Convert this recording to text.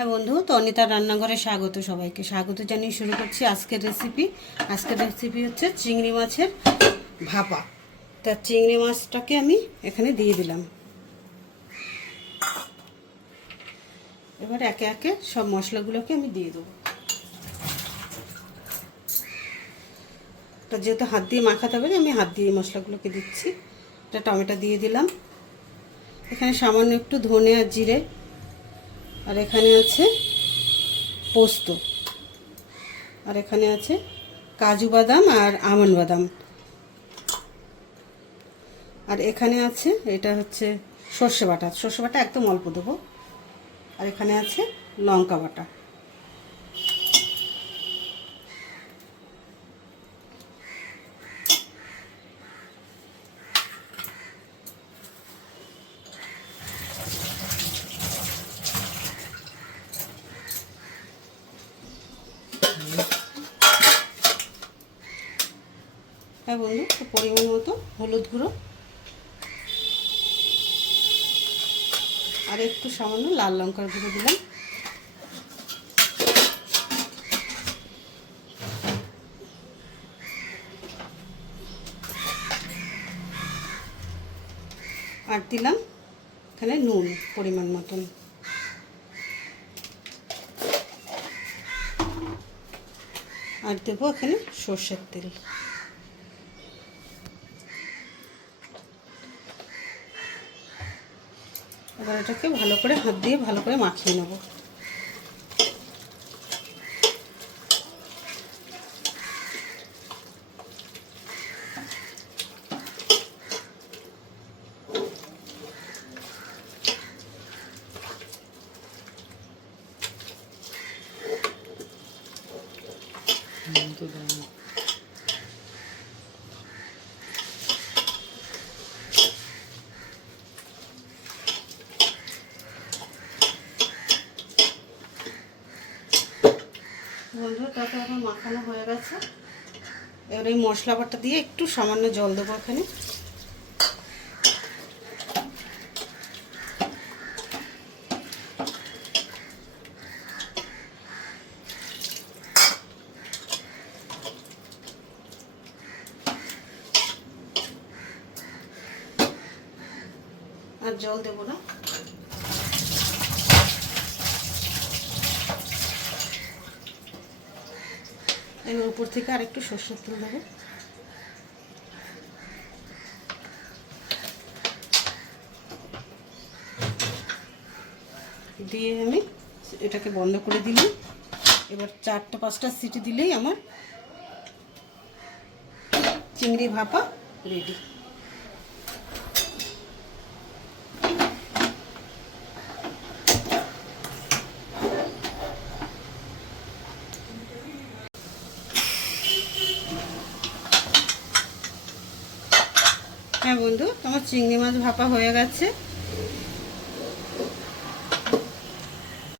হ্যাঁ বন্ধু, তনিতার রান্নাঘরে স্বাগত। সবাইকে স্বাগত জানিয়ে শুরু করছি আজকের রেসিপি। হচ্ছে চিংড়ি মাছের ভাপা। তা চিংড়ি মাছটাকে আমি এখানে দিয়ে দিলাম। এবার একে একে সব মশলাগুলোকে আমি দিয়ে দেবো। তা যেহেতু হাত দিয়ে মাখাতে হবে, আমি হাত দিয়ে মশলাগুলোকে দিচ্ছি। এটা টমেটো দিয়ে দিলাম, এখানে সামান্য একটু ধনে আর জিরে, আর এখানে আছে পোস্ত, আর এখানে আছে কাজু বাদাম আর আমন্ড বাদাম, আর এখানে আছে এটা হচ্ছে সর্ষে বাটা। সর্ষে বাটা একদম অল্প দেবো। আর এখানে আছে লঙ্কা বাটা। হ্যাঁ বন্ধু, পরিমাণ মতো হলুদ গুঁড়ো আর একটু সামান্য লাল লঙ্কার গুঁড়ো দিলাম। আর দিলাম এখানে নুন পরিমাণ মতন। আর দেবো এখানে সর্ষের তেল। এবার এটাকে ভালো করে হাত দিয়ে ভালো করে মাখিয়ে নেব। বন্ধু, তাতে এখন মাখানো হয়ে গেছে। এবার এই মশলা বাটা দিয়ে একটু সামান্য জল দেবো এখানে। আর জল দেবো না। এবার উপর থেকে আর একটু সর্ষের তেল দেবো। দিয়ে আমি এটাকে বন্ধ করে দিলাম। এবার 4-5টা সিটি দিলেই আমার চিংড়ি ভাপা রেডি। হ্যাঁ বন্ধু, তোমার চিংড়ি মাছ ভাপা হয়ে গেছে।